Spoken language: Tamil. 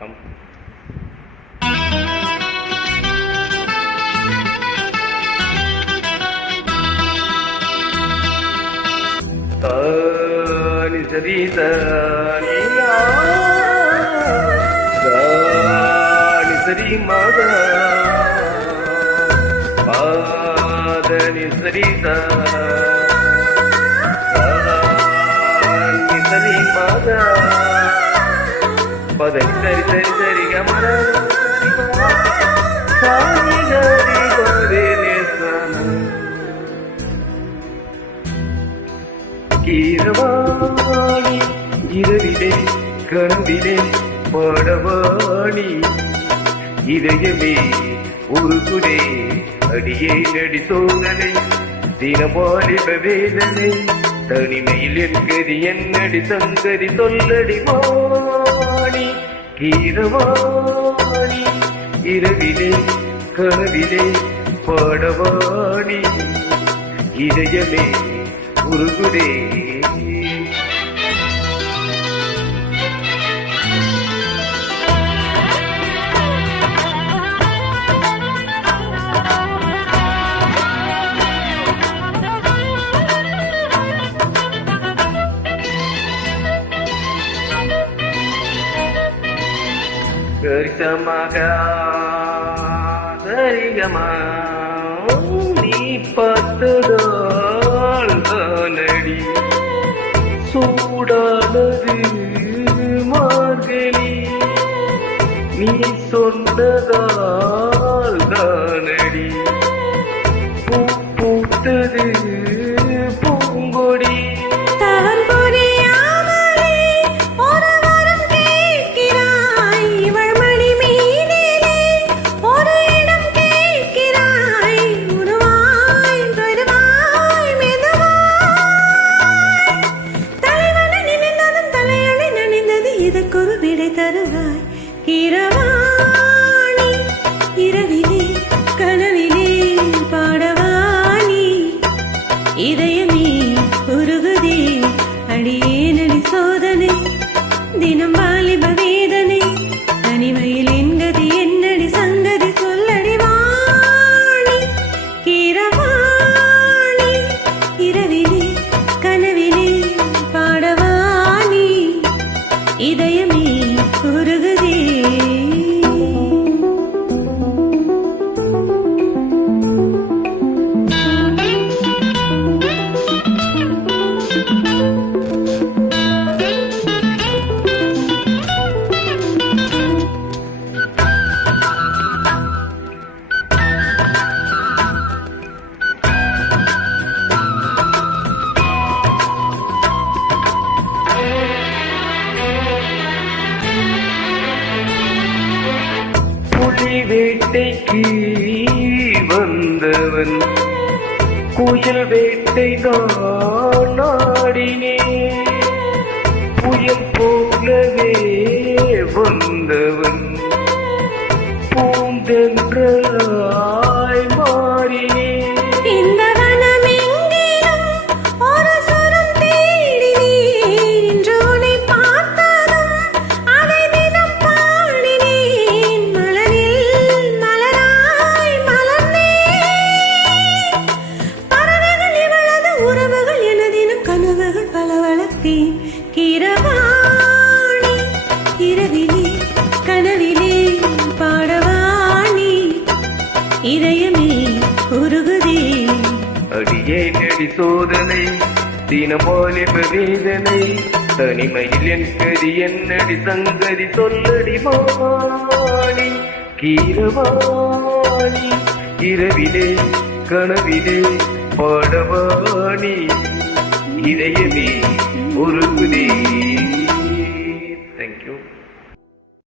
కమ్ తాని సరితాని సరి మగ పాదని సరితా பதனி சரி சரி சரி கீரவாணி இரவிலே கனவிலே பாடவாணி. இதயமே ஒரு குடே அடியே நடி சோதனை. தினபாலிப வேதனை தனிமையில் என்கதி என்னடி சங்கதி சொல்லடி வா கீரவாணி இரவிலே கனவிலே பாடவாணி. இதயமே உருகுதே. கரிசமாக சரிகமா நீ பார்த்ததால் தானடி. சூடானது மார்கழி நீ சொன்னதால் தானடி. பூ பூத்தது இரவாணி இரவிலே கனவிலே பாடவாணி. இதயமே உருகுதே அடியேனடி சோதனை தினம் வேட்டைக்கு வந்தவன். குயில் வேட்டை தான் நாடினே புயல் போலவே வந்தவன். பூந்தென்ற அடியே சோதனை சோதனை தினமாலிப வேதனை தனிமையில் என் கதி என்னடி சங்கதி சொல்லடி வாணி கீரவாணி. இரவிலே கனவிலே பாடவாணி. இதயமே உருகுதே.